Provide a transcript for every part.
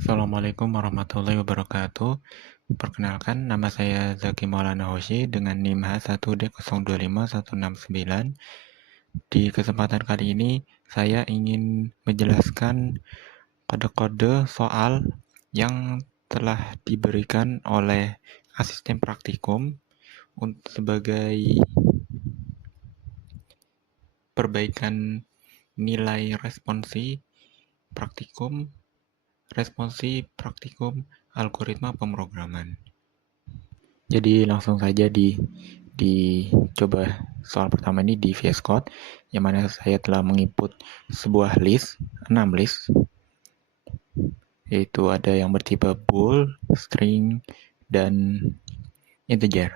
Assalamualaikum warahmatullahi wabarakatuh. Perkenalkan, nama saya Zaki Maulana Hoshi dengan NIM H1D025169. Di kesempatan kali ini, saya ingin menjelaskan kode-kode soal yang telah diberikan oleh asisten praktikum sebagai perbaikan nilai responsi praktikum algoritma pemrograman. Jadi langsung saja dicoba soal pertama ini di VS Code, yang mana saya telah menginput sebuah list, 6 list, yaitu ada yang bertipe bool, string, dan integer.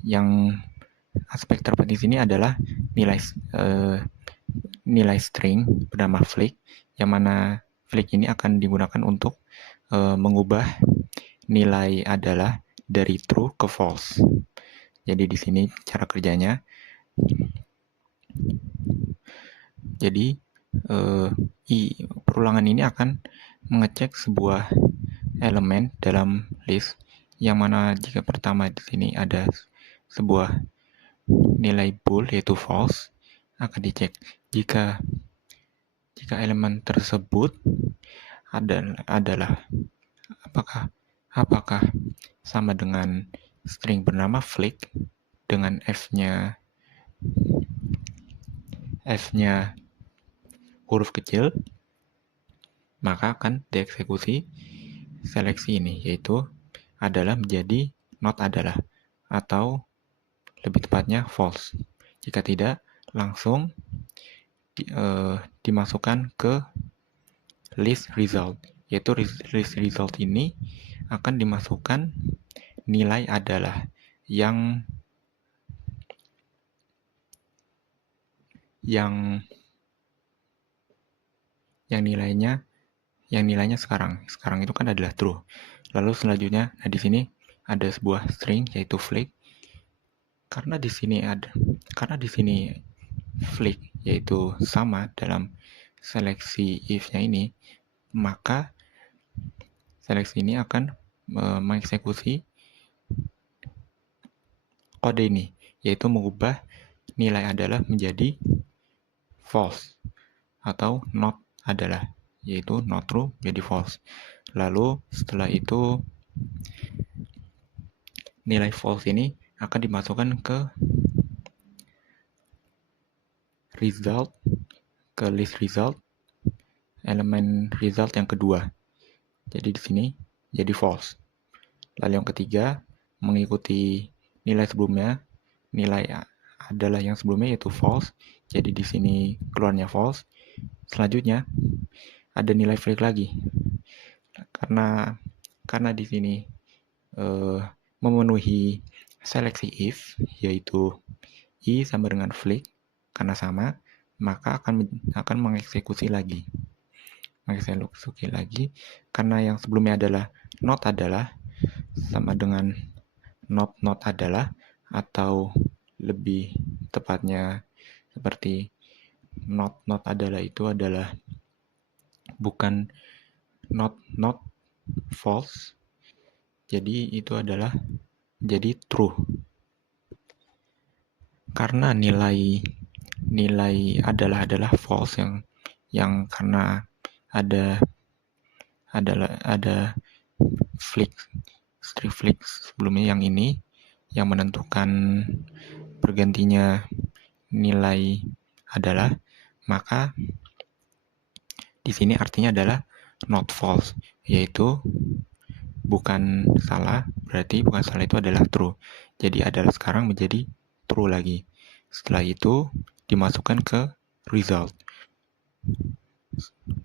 Yang aspek terpenting sini adalah nilai string bernama flick, yang mana flick ini akan digunakan untuk mengubah nilai adalah dari true ke false. Jadi di sini cara kerjanya. Jadi perulangan ini akan mengecek sebuah elemen dalam list, yang mana jika pertama di sini ada sebuah nilai bool yaitu false, akan dicek jika elemen tersebut adalah apakah sama dengan string bernama flick dengan f-nya huruf kecil, maka akan dieksekusi seleksi ini, yaitu adalah menjadi not adalah, atau lebih tepatnya false. Jika tidak, langsung dimasukkan ke list result, yaitu list result ini akan dimasukkan nilai adalah yang nilainya sekarang itu kan adalah true. Lalu selanjutnya, di sini ada sebuah string yaitu flick. Karena di sini flick yaitu sama dalam seleksi if-nya ini, maka seleksi ini akan mengeksekusi kode ini, yaitu mengubah nilai adalah menjadi false, atau not adalah, yaitu not true jadi false. Lalu setelah itu nilai false ini akan dimasukkan ke list result, elemen result yang kedua. Jadi di sini jadi false. Lalu yang ketiga, mengikuti nilai sebelumnya, nilai adalah yang sebelumnya yaitu false. Jadi di sini keluarnya false. Selanjutnya ada nilai flick lagi. Karena di sini memenuhi seleksi if, yaitu i sama dengan flick, karena sama, maka akan mengeksekusi lagi. Karena yang sebelumnya adalah not adalah sama dengan not adalah, atau lebih tepatnya seperti not adalah itu adalah bukan not false, jadi itu adalah jadi true. Karena nilai adalah false, yang karena ada string flick sebelumnya yang ini yang menentukan bergantinya nilai adalah, maka di sini artinya adalah not false, yaitu bukan salah, berarti bukan salah itu adalah true. Jadi adalah sekarang menjadi true lagi. Setelah itu dimasukkan ke result,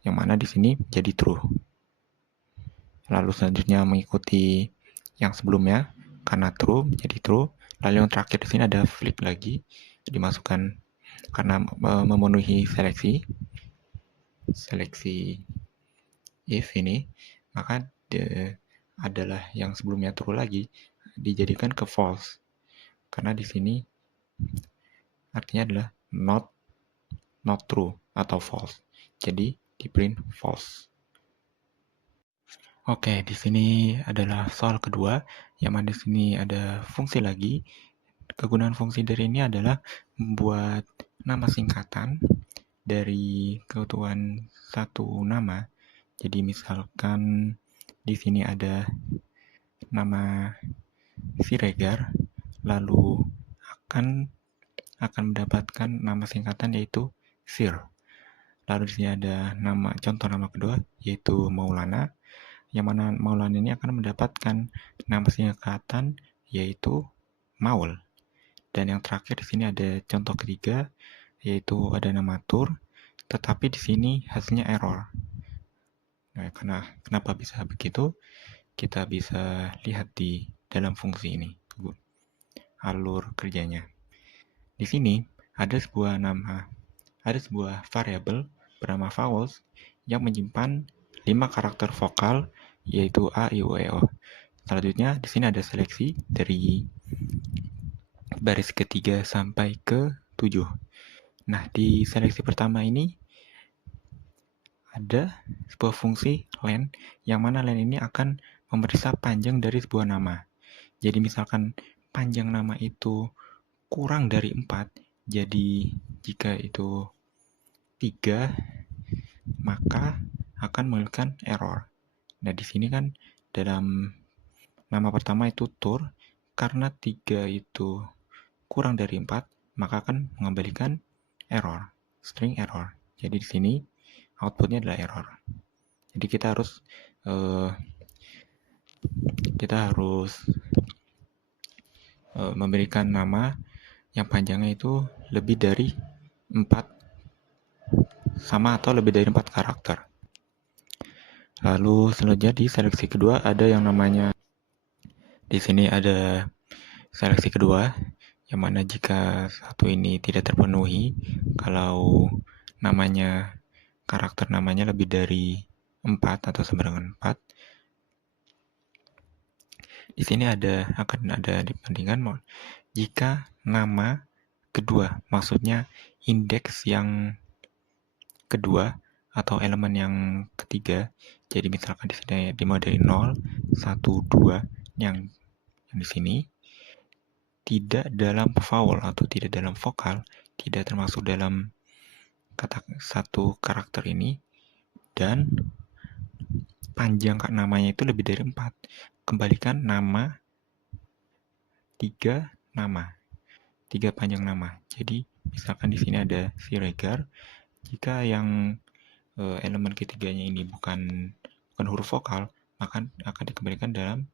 yang mana di sini jadi true. Lalu selanjutnya mengikuti yang sebelumnya, karena true jadi true. Lalu yang terakhir di sini ada flick lagi, dimasukkan karena memenuhi seleksi if ini, maka adalah yang sebelumnya true lagi dijadikan ke false, karena di sini artinya adalah not true atau false, jadi di print false. Oke, di sini adalah soal kedua, yang mana di sini ada fungsi lagi. Kegunaan fungsi dari ini adalah membuat nama singkatan dari keutuhan satu nama. Jadi misalkan di sini ada nama Siregar, lalu akan mendapatkan nama singkatan yaitu Sir. Lalu di sini ada contoh nama kedua yaitu Maulana, yang mana Maulana ini akan mendapatkan nama singkatan yaitu Maul. Dan yang terakhir di sini ada contoh ketiga yaitu ada nama Tur, tetapi di sini hasilnya error. Nah, kenapa bisa begitu? Kita bisa lihat di dalam fungsi ini alur kerjanya. Di sini ada sebuah variabel bernama vowels yang menyimpan 5 karakter vokal yaitu A, I, U, E, O. Selanjutnya di sini ada seleksi dari baris ketiga sampai ke 7. Nah, di seleksi pertama ini ada sebuah fungsi len, yang mana len ini akan memeriksa panjang dari sebuah nama. Jadi misalkan panjang nama itu kurang dari 4, jadi jika itu 3, maka akan menghasilkan error. Nah, di sini kan dalam nama pertama itu tur, karena 3 itu kurang dari 4, maka akan mengembalikan error, string error. Jadi di sini outputnya adalah error. Jadi kita harus memberikan nama yang panjangnya itu lebih dari 4 sama atau lebih dari 4 karakter. Lalu selanjutnya di seleksi kedua ada yang namanya, di sini ada seleksi kedua, yang mana jika satu ini tidak terpenuhi, kalau karakter namanya lebih dari 4 atau sama dengan 4, di sini akan ada dibandingkan jika nama kedua, maksudnya indeks yang kedua atau elemen yang ketiga. Jadi misalkan di sini dimulai dari 0, 1, 2 yang di sini tidak dalam vowel atau tidak dalam vokal, tidak termasuk dalam kata satu karakter ini, dan panjang namanya itu lebih dari 4. Kembalikan nama 3 panjang nama. Jadi misalkan di sini ada Siregar, jika yang elemen ketiganya ini bukan huruf vokal, maka akan dikembalikan dalam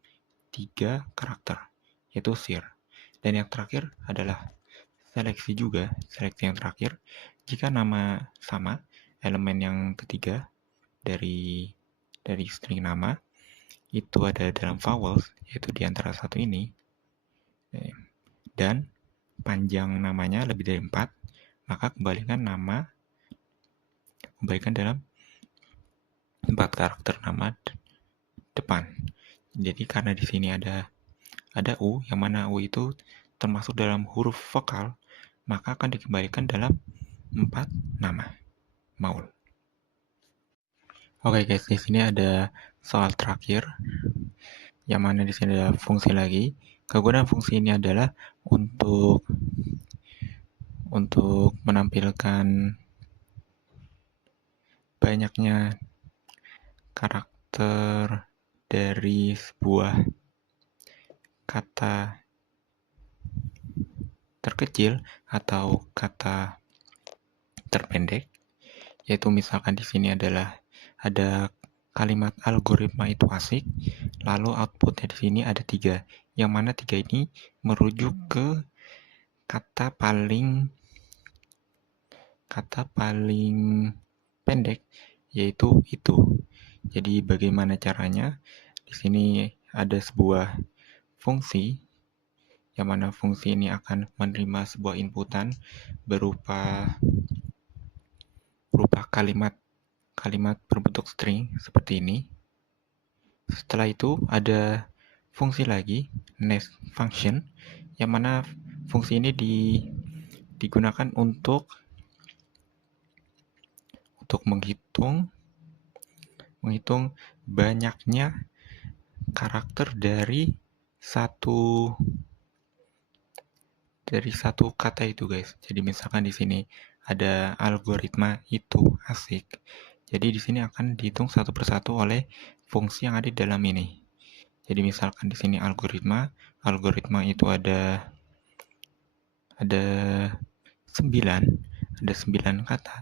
3 karakter, yaitu Sir. Dan yang terakhir adalah seleksi yang terakhir, jika nama sama, elemen yang ketiga dari string nama itu ada dalam vowels, yaitu di antara satu ini, dan panjang namanya lebih dari 4, maka kembalikan dalam 4 karakter nama depan. Jadi karena di sini ada U, yang mana U itu termasuk dalam huruf vokal, maka akan dikembalikan dalam 4 nama Maul. Oke guys, di sini ada soal terakhir, yang mana di sini ada fungsi lagi. Kegunaan fungsi ini adalah untuk menampilkan banyaknya karakter dari sebuah kata terkecil atau kata terpendek, yaitu misalkan di sini ada kalimat algoritma itu asik, lalu outputnya di sini ada 3, yang mana 3 ini merujuk ke kata paling pendek, yaitu itu. Jadi bagaimana caranya? Di sini ada sebuah fungsi, yang mana fungsi ini akan menerima sebuah inputan berupa kalimat berbentuk string seperti ini. Setelah itu ada fungsi lagi, next function, yang mana fungsi ini digunakan untuk menghitung banyaknya karakter dari satu kata itu, guys. Jadi misalkan di sini ada algoritma itu asik. Jadi di sini akan dihitung satu persatu oleh fungsi yang ada di dalam ini. Jadi misalkan di sini algoritma itu ada 9 kata.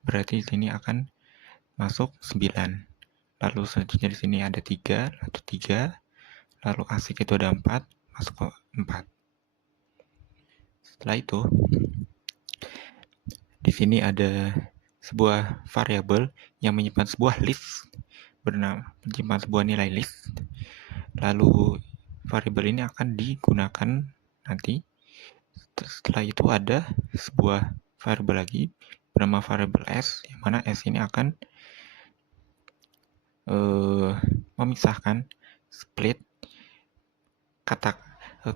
Berarti di sini akan masuk 9. Lalu selanjutnya di sini ada 3, lalu asik itu ada 4, masuk ke 4. Setelah itu di sini ada sebuah variabel yang menyimpan sebuah list menyimpan sebuah nilai list. Lalu variabel ini akan digunakan nanti. Setelah itu ada sebuah variabel lagi bernama variabel s, yang mana s ini akan memisahkan split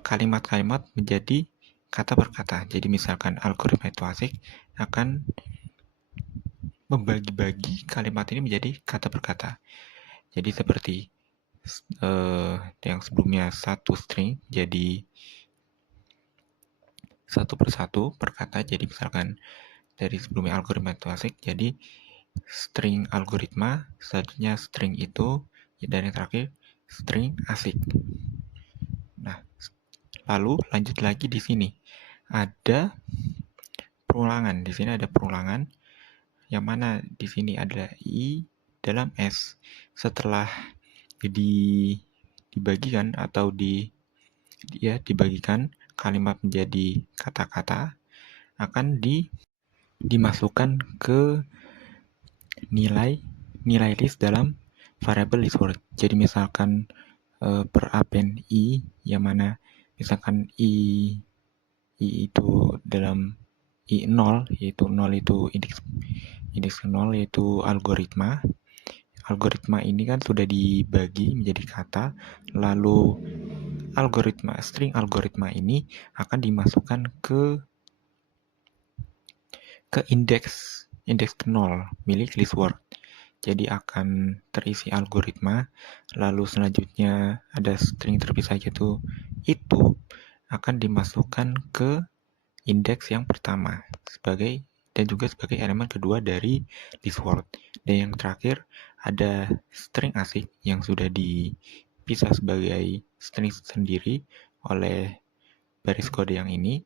kalimat-kalimat menjadi kata per kata. Jadi misalkan algoritma itu asik akan membagi-bagi kalimat ini menjadi kata per kata. Jadi seperti yang sebelumnya satu string jadi satu persatu per kata. Jadi misalkan dari sebelumnya algoritma itu asik jadi string algoritma, selanjutnya string itu, dan yang terakhir string asik. Nah, lalu lanjut lagi di sini ada perulangan. Di sini ada perulangan yang mana di sini ada i dalam s. Setelah dibagikan atau dibagikan kalimat menjadi kata-kata, akan dimasukkan ke nilai list dalam variabel list word. Jadi misalkan per append i, yang mana misalkan i itu dalam i 0, yaitu 0 itu indeks 0 yaitu algoritma. Algoritma ini kan sudah dibagi menjadi kata, lalu string algoritma ini akan dimasukkan ke indeks 0 milik list word. Jadi akan terisi algoritma, lalu selanjutnya ada string terpisah yaitu itu akan dimasukkan ke indeks yang pertama dan juga sebagai elemen kedua dari list word. Dan yang terakhir ada string asik yang sudah dipisah sebagai string sendiri oleh baris kode yang ini,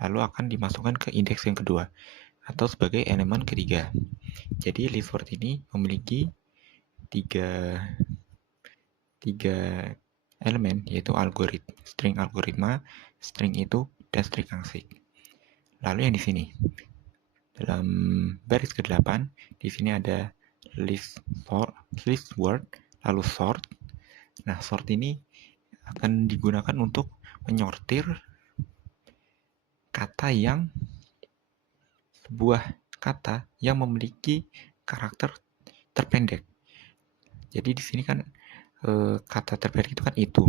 lalu akan dimasukkan ke indeks yang kedua atau sebagai elemen ketiga. Jadi list word ini memiliki tiga elemen, yaitu string algoritma, string itu, dan string asik. Lalu yang di sini dalam baris ke-8 di sini ada list word, lalu sort. Nah, sort ini akan digunakan untuk menyortir sebuah kata yang memiliki karakter terpendek. Jadi di sini kan kata terpendek itu kan itu,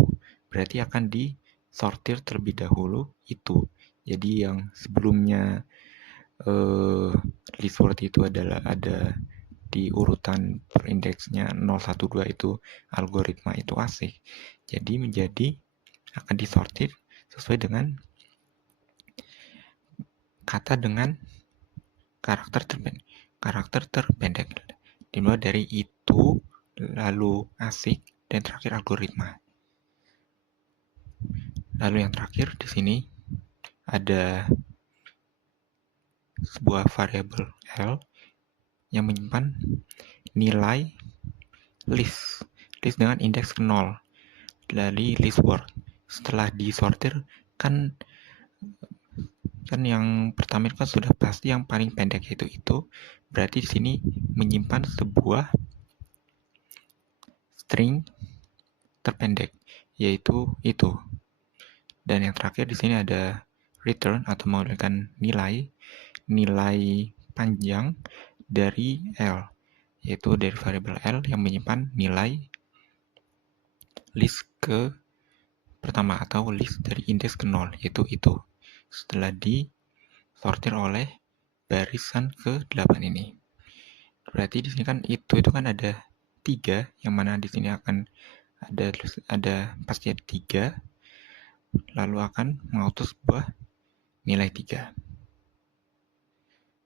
berarti akan disortir terlebih dahulu itu. Jadi yang sebelumnya list word itu ada di urutan per indeksnya 012 itu algoritma itu asik. Jadi akan disortir sesuai dengan kata dengan karakter terpendek. Dimulai dari itu, lalu asik, dan terakhir algoritma. Lalu yang terakhir di sini ada sebuah variabel L yang menyimpan nilai list dengan indeks 0 dari list word. Setelah disortir kan yang pertama itu kan sudah pasti yang paling pendek yaitu itu. Berarti di sini menyimpan sebuah string terpendek yaitu itu. Dan yang terakhir di sini ada return atau memberikan nilai panjang dari L, yaitu dari variabel L yang menyimpan nilai list ke pertama atau list dari indeks ke 0, yaitu itu. Setelah disortir oleh barisan ke-8 ini. Berarti di sini kan itu kan ada 3, yang mana di sini akan ada pasti 3, lalu akan mengutus sebuah nilai 3.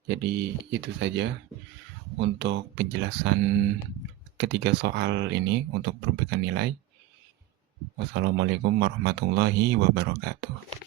Jadi itu saja untuk penjelasan ketiga soal ini untuk perbaikan nilai. Wassalamualaikum warahmatullahi wabarakatuh.